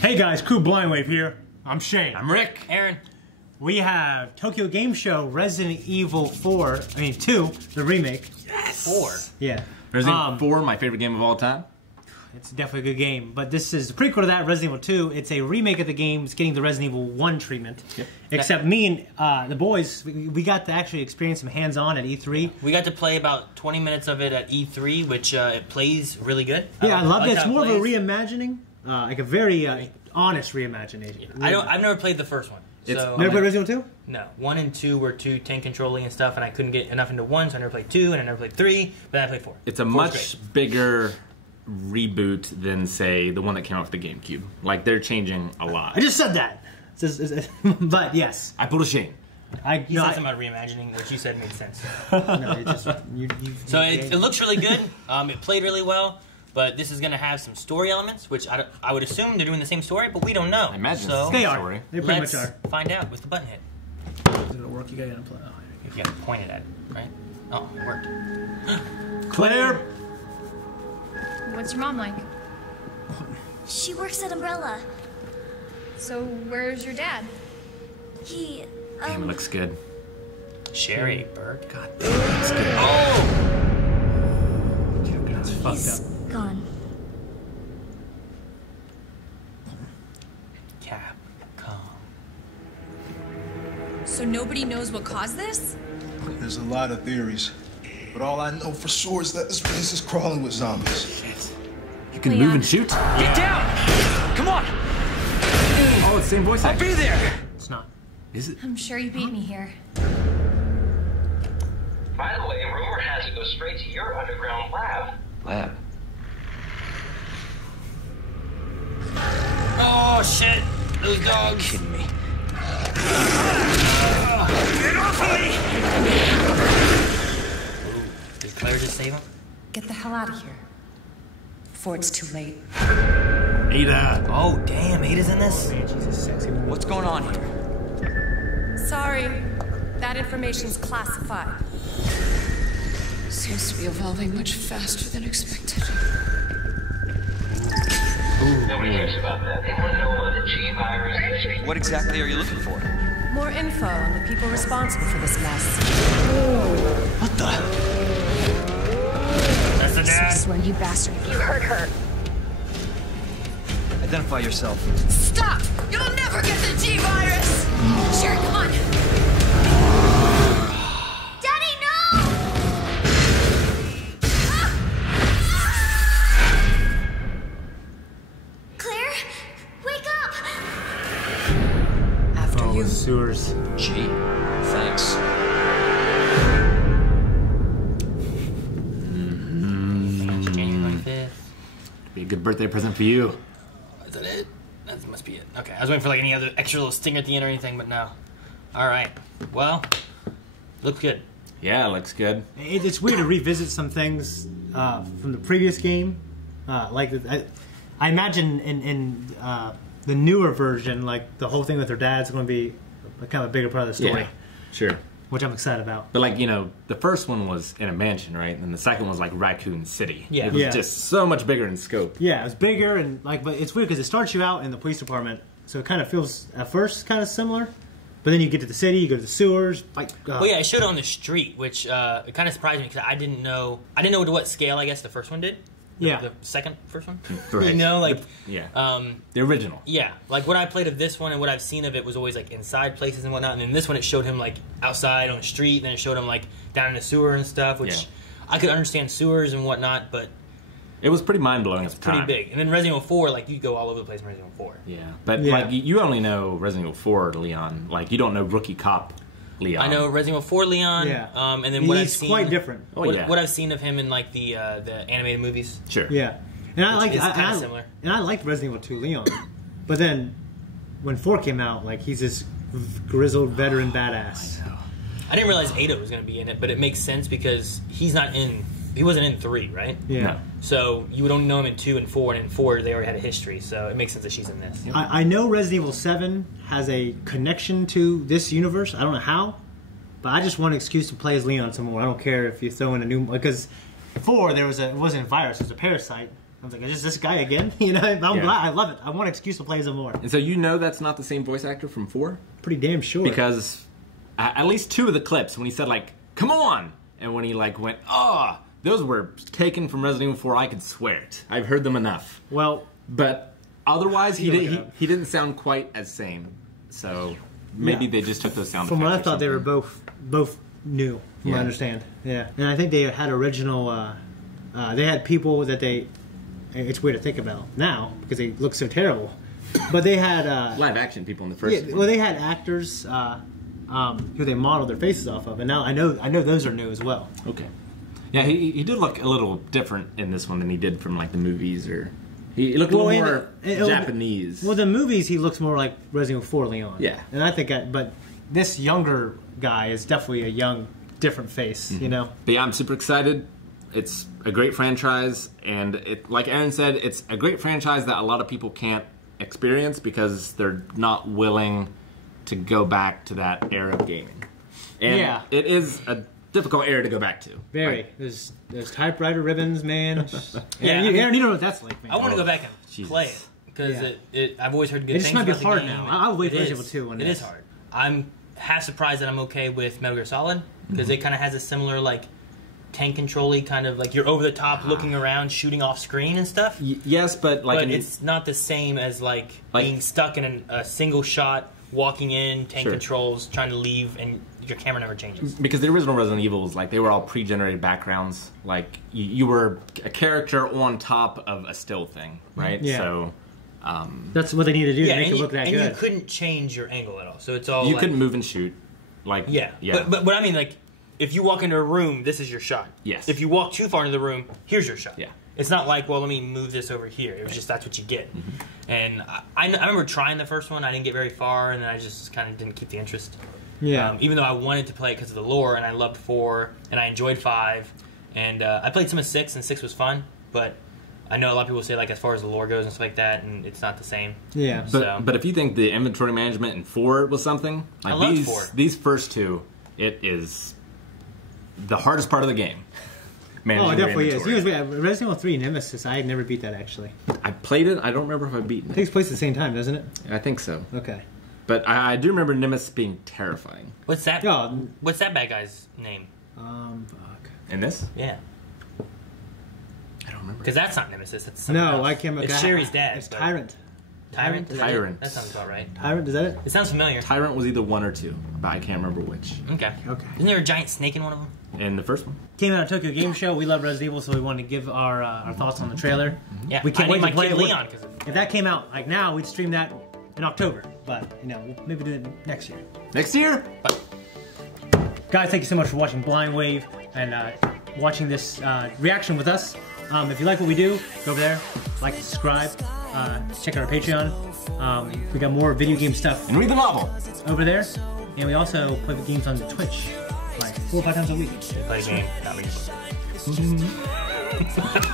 Hey guys, Crew Blindwave here. I'm Shane. I'm Rick. Aaron. We have Tokyo Game Show Resident Evil 2, the remake. Yes! 4. Yeah. Resident Evil 4, my favorite game of all time. It's definitely a good game, but this is a prequel to that, Resident Evil 2. It's a remake of the game. It's getting the Resident Evil 1 treatment. Yep. Except me and the boys, we got to actually experience some hands-on at E3. We got to play about 20 minutes of it at E3, which it plays really good. Yeah, I love it. It's more of a reimagining, like a very honest reimagination. Yeah. I've never played the first one. So never played Resident Evil 2? No. 1 and 2 were too tank controlling and stuff, and I couldn't get enough into 1, so I never played 2, and I never played 3, but I played 4. It's a much bigger reboot than, say, the one that came out with the GameCube. Like, they're changing a lot. I just said that. But yes. I pulled a Shane. He said something about reimagining, which you said made sense. No, so it looks really good. It played really well. But this is going to have some story elements, which I would assume they're doing the same story, but we don't know. I imagine so. They are. Story. They pretty much are. Find out with the button hit. Is it gonna work? You gotta unplug. Oh, if you have to point it at it, right? Oh, it worked. Claire! What's your mom like? She works at Umbrella. So where's your dad? He, Damn, it looks good. Sherry Berg. God damn, it looks good. Oh! That's fucked he's up. gone. Capcom. So nobody knows what caused this? There's a lot of theories, but all I know for sure is that this place is crawling with zombies. Shit. You can move and shoot? Get down! Come on! Oh, it's the same voice actor. I'll be there! It's not. Is it? I'm sure you beat me here. By the way, rumor has it goes straight to your underground lab. Lab. Oh, shit! Those dogs. Kidding me. Get off of me! Did Claire just save him? Get the hell out of here. Before it's too late. Ada. Oh, damn, Ada's in this? Man, she's a sexy woman. What's going on here? Sorry. That information's classified. Seems to be evolving much faster than expected. Nobody cares about that. They want to know about the G virus. What exactly are you looking for? More info on the people responsible for this mess. What the? That's the dad. I swear, you bastard. You hurt her. Identify yourself. Stop! You'll never get the G-Virus! Sherry, come on! Daddy, no! Claire, wake up! After Oh, you. sewers. Gee, thanks. January 25th. Be a good birthday present for you. Is that it? That must be it. Okay, I was waiting for like any other extra little stinger at the end or anything, but no. Alright. Well, looks good. Yeah, it looks good. It's weird to revisit some things from the previous game. I imagine in the newer version, like the whole thing with her dad's going to be kind of a bigger part of the story, Yeah, sure. which I'm excited about. But, like, you know, the first one was in a mansion, right? And the second one was like Raccoon City. Yeah. It was Yeah. just so much bigger in scope. Yeah, it was bigger and but it's weird because it starts you out in the police department, so it kind of feels at first kind of similar, but then you get to the city, you go to the sewers, like. Well, yeah, I showed it on the street, which it kind of surprised me because I didn't know to what scale I guess the first one did. Yeah. The first one. Right. You know, like. Yeah. The original. Yeah, like what I played of this one and what I've seen of it was always like inside places and whatnot, and then this one it showed him like outside on the street, and then it showed him like down in the sewer and stuff, which I could understand sewers and whatnot, but It was pretty mind-blowing at the pretty time. big. And then Resident Evil 4, like you go all over the place in Resident Evil 4. Yeah. But, like, you only know Resident Evil 4 Leon. Like, you don't know Rookie Cop Leon. I know Resident Evil 4 Leon, and then what I've seen... He's quite different. What I've seen of him in like the animated movies. Sure. Yeah. And I like similar. And I liked Resident Evil 2 Leon, but then when 4 came out, like he's this grizzled veteran badass. I didn't realize Ada was going to be in it, but it makes sense because he wasn't in 3, right? Yeah. No. So you would only know him in 2 and 4, and in 4 they already had a history, so it makes sense that she's in this. I know Resident Evil 7 has a connection to this universe. I don't know how, but I just want an excuse to play as Leon some more. I don't care if you throw in a new, because 4 it wasn't a virus, it was a parasite. I was like, is this guy again? You know, I'm glad. I love it. I want an excuse to play some more. And so you know that's not the same voice actor from 4? Pretty damn sure. Because at least 2 of the clips, when he said, like, come on! And when he, like, went, ah! Those were taken from Resident Evil 4, I could swear it. I've heard them enough. Well... But otherwise, he didn't sound quite as same. So maybe they just took those sound effects. From what I thought, they were both new, from what I understand. Yeah. And I think they had original... they had people that they... It's weird to think about now, because they look so terrible. But they had... live action people in the first one. Well, they had actors who they modeled their faces off of. And now I know those are new as well. Okay. Yeah, he did look a little different in this one than he did from, like, the movies or... He looked a little more Japanese. Well, the movies, he looks more like Resident Evil 4 Leon. Yeah. And I think but this younger guy is definitely a young, different face, you know? But yeah, I'm super excited. It's a great franchise, and like Aaron said, it's a great franchise that a lot of people can't experience because they're not willing to go back to that era of gaming. And it is a difficult era to go back to. Very. Like, there's typewriter ribbons, man. Yeah, Aaron, you know what that's like, man. I want to go back and play it because I've always heard good things about the game. It just might be hard now. I'll wait for Resident Evil 2 on It is hard. I'm half surprised that I'm okay with Metal Gear Solid because it kind of has a similar like tank control-y kind of like you're over the top looking around shooting off screen and stuff. Yes, but like it's not the same as like being stuck in a single shot, walking in, tank controls, trying to leave, and your camera never changes. Because the original Resident Evils, like, they were all pre-generated backgrounds. Like, you were a character on top of a still thing, right? Yeah. So, that's what they need to do to make it look that good. And you couldn't change your angle at all. So it's all you couldn't move and shoot. Like, yeah. But I mean, like, if you walk into a room, this is your shot. Yes. If you walk too far into the room, here's your shot. Yeah. It's not like, well, let me move this over here. It was just that's what you get. And I remember trying the first one. I didn't get very far, and then I just kind of didn't keep the interest. Yeah. Even though I wanted to play it because of the lore, and I loved 4, and I enjoyed 5, and I played some of 6, and 6 was fun, but I know a lot of people say, like, as far as the lore goes and stuff like that, and it's not the same. Yeah. But if you think the inventory management in 4 was something, like I loved 4. These first 2, it is the hardest part of the game. Oh, it definitely is. Resident Evil 3 Nemesis, I had never beat that, actually. I played it. I don't remember if I beat it. It takes place at the same time, doesn't it? I think so. Okay. But I do remember Nemesis being terrifying. What's that? What's that bad guy's name? Fuck. In this? Yeah. I don't remember. Because that's not Nemesis. That's no, I can't remember. It's Sherry's dad. It's Tyrant. Tyrant? That sounds about right. Tyrant, is that it? It sounds familiar. Tyrant was either 1 or 2, but I can't remember which. Okay. Isn't there a giant snake in one of them? In the first one. Came out of Tokyo Game Show. We love Resident Evil, so we wanted to give our thoughts on the trailer. Yeah. We can't wait to play it. Leon, if that came out like now, we'd stream that in October. But you know, we'll maybe do it next year. Next year. Guys, thank you so much for watching Blind Wave and watching this reaction with us. If you like what we do, go over there, like and subscribe. Check out our Patreon. We got more video game stuff. And read the novel over there. And we also play the games on Twitch like 4 or 5 times a week. Play a game, not read a book.